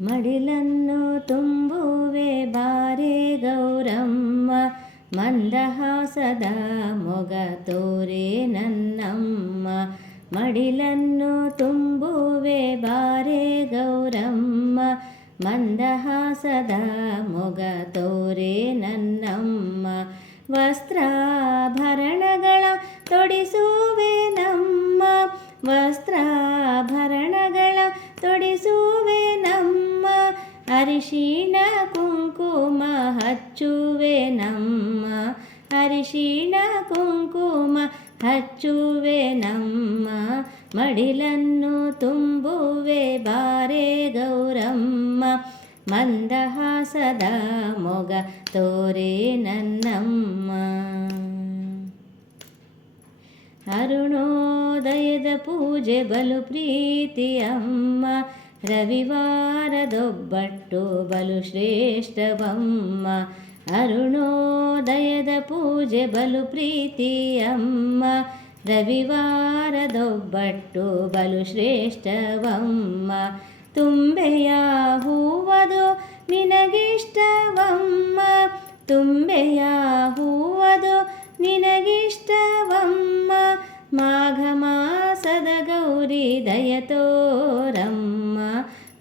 ಮಡಿಲನ್ನು ತುಂಬುವೆ ಬಾರೆ ಗೌರಮ್ಮ, ಮಂದಹಾಸದ ಮೊಗ ತೋರೆ ನನ್ನಮ್ಮ. ಮಡಿಲನ್ನು ತುಂಬುವೆ ಬಾರೆ ಗೌರಮ್ಮ, ಮಂದಹಾಸದ ಮೊಗ ತೋರೆ ನನ್ನಮ್ಮ. ವಸ್ತ್ರಾಭರಣಗಳ ತೊಡಿಸುವೆ ನಮ್ಮ, ವಸ್ತ್ರಾಭರಣಗಳ ನಮ್ಮ ಅರಿಶಿಣ ಕುಂಕುಮ ಹಚ್ಚುವೆ ನಮ್ಮ. ಅರಿಶಿಣ ಕುಂಕುಮ ಹಚ್ಚುವೆ ನಮ್ಮ. ಮಡಿಲನ್ನು ತುಂಬುವೆ ಬಾರೆ ಗೌರಮ್ಮ. ಮಂದಹಾಸದ ಮೊಗ ತೋರೆ ನನ್ನಮ್ಮ. ಅರುಣೋದಯದ ಪೂಜೆ ಬಲು ಪ್ರೀತಿಯಮ್ಮ. ರವಿವಾರದೊಬ್ಬಟ್ಟು ಬಲು ಶ್ರೇಷ್ಠವಮ್ಮ ಅರುಣೋದಯದ ಪೂಜೆ ಬಲು ಪ್ರೀತಿಯಮ್ಮ. ರವಿವಾರದೊಬ್ಬಟ್ಟು ಬಲು ಶ್ರೇಷ್ಠವಮ್ಮ ತುಂಬೆಯ ಹೂವದು ನಿನಗಿಷ್ಟವಮ್ಮ. ತುಂಬೆಯ ಹೂವದು ನಿನಗಿಷ್ಟವಮ್ಮ ಗೌರಿ ದಯತೋರಮ್ಮ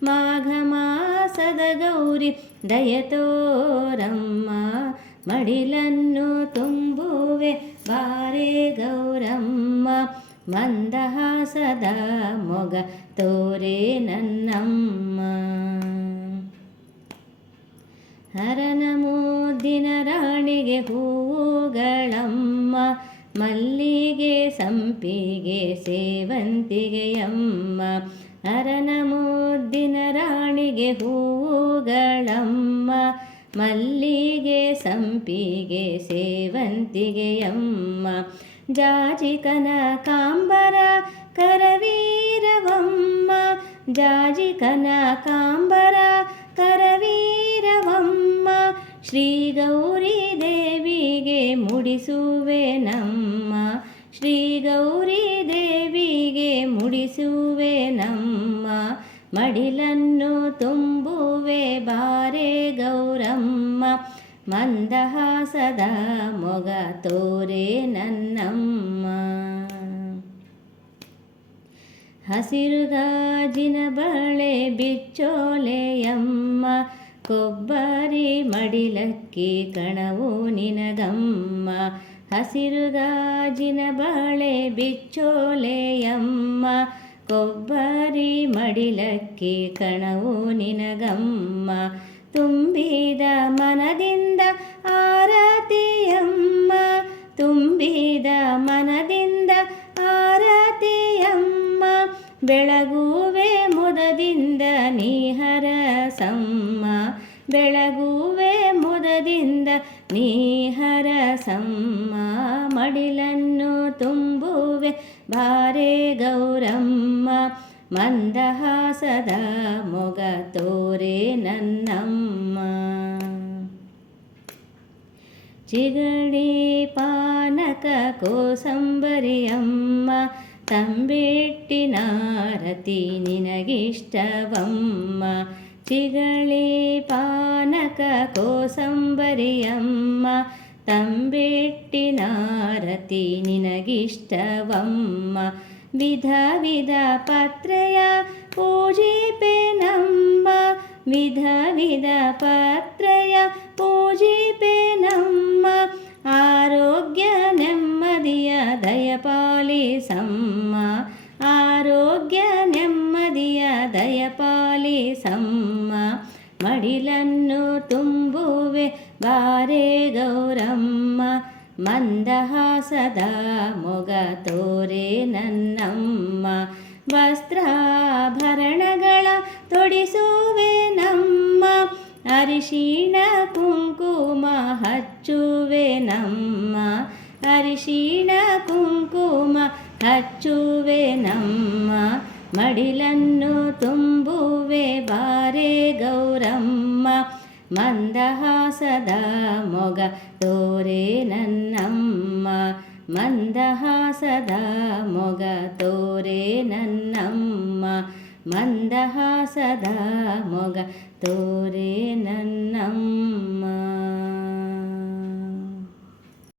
ಮಾಘ ಮಾಸದ ಗೌರಿ ದಯತೋರಮ್ಮ ಮಡಿಲನ್ನು ತುಂಬುವೆ ಬಾರೆ ಗೌರಮ್ಮ. ಮಂದಹಾಸದ ಮೊಗ ತೋರೆ ನನ್ನಮ್ಮ. ಹರನ ಮುದ್ದಿನ ರಾಣಿಗೆ ಹೂಗಳಮ್ಮ. ಮಲ್ಲಿಗೆ ಸಂಪಿಗೆ ಸೇವಂತಿಗೆಯಮ್ಮ ಅರನ ಮುದ್ದಿನ ರಾಣಿಗೆ ಹೂಗಳಮ್ಮ ಮಲ್ಲಿಗೆ ಸಂಪಿಗೆ ಸೇವಂತಿಗೆಯಮ್ಮ ಜಾಜಿಕನ ಕಾಂಬರ ಕರವೀರವಮ್ಮ, ಜಾಜಿಕನ ಕಾಂಬರ ಕರವೀರವಮ್ಮ ಶ್ರೀ ಗೌರಿ ದೇವಿಗೆ ಮುಡಿಸುವೆ ನಮ್ಮ. ಶ್ರೀ ಗೌರಿ ದೇವಿಗೆ ಮುಡಿಸುವೆ ನಮ್ಮ. ಮಡಿಲನ್ನು ತುಂಬುವೆ ಬಾರೆ ಗೌರಮ್ಮ. ಮಂದಹಾಸದ ಮೊಗ ತೋರೆ ನನ್ನಮ್ಮ. ಹಸಿರು ಗಾಜಿನ ಬಳೆ ಬಿಚ್ಚೋಲೆಯಮ್ಮ. ಕೊಬ್ಬರಿ ಮಡಿಲಕ್ಕೆ ಕಣವು ನಿನಗಮ್ಮ ಹಸಿರು ಗಾಜಿನ ಬಾಳೆ ಬಿಚ್ಚೋಲೆಯಮ್ಮ. ಕೊಬ್ಬರಿ ಮಡಿಲಕ್ಕೆ ಕಣವು ನಿನಗಮ್ಮ. ತುಂಬಿದ ಮನದಿಂದ ಆರತಿಯಮ್ಮ. ತುಂಬಿದ ಮನದಿಂದ ಬೆಳಗುವೆ ಮುದದಿಂದ ನೀಹರ ಸಮ್ಮ ಬೆಳಗುವೆ ಮುದದಿಂದ ನೀಹರ ಸಮ್ಮ ಮಡಿಲನ್ನು ತುಂಬುವೆ ಬಾರೆ ಗೌರಮ್ಮ. ಮಂದಹಾಸದ ಮೊಗ ತೋರೆ ನನ್ನಮ್ಮ. ಚಿಗಳಿ ಪಾನಕ ಕೋಸಂಬರಿಯಮ್ಮ. ತಂಬಿಟ್ಟಿನಾರತಿ ನಿನಗಿಷ್ಟವಮ್ಮ. ಚಿಗಳಿ ಪಾನಕ ಕೋಸಂಬರಿಯಮ್ಮ. ತಂಬೆಟ್ಟಿನಾರತಿ ನಿನಗಿಷ್ಟವಮ್ಮ. ವಿಧ ವಿಧ ಪತ್ರೆಯ ಪೂಜಿಪೆ ನಮ್ಮ ವಿಧ ವಿಧ ಪತ್ರೆಯ ಪೂಜಿಪೆ ನಮ್ಮ ಆರೋಗ್ಯ ನೆಮ್ಮದಿಯ ದಯಪಾಲಿಸಮ್ಮ ಆರೋಗ್ಯ ನೆಮ್ಮದಿಯ ದಯಪಾಲಿಸಮ್ಮ ಮಡಿಲನ್ನು ತುಂಬುವೆ ಬಾರೆ ಗೌರಮ್ಮ ಮಂದಹಾಸದ ಮೊಗ ತೋರೆ ನನ್ನಮ್ಮ ವಸ್ತ್ರಾಭರಣಗಳ ತೊಡಿಸುವೆ ನಮ್ಮ ಅರಿಶಿಣ ಕುಂಕುಮ ಹಚ್ಚುವೆ ನಮ್ಮ ಅರಿಶಿಣ ಕುಂಕುಮ ಹಚ್ಚುವೆ ನಮ್ಮ ಮಡಿಲನ್ನು ತುಂಬುವೆ ಬಾರೆ ಗೌರಮ್ಮ ಮಂದಹಾಸದ ಮೊಗ ತೋರೆ ನನ್ನಮ್ಮ ಮಂದಹಾಸದ ಮೊಗ ತೋರೆ ನನ್ನಮ್ಮ ಮಂದಹಾಸದ ಮೊಗ ತೋರೆ ನನ್ನಮ್ಮ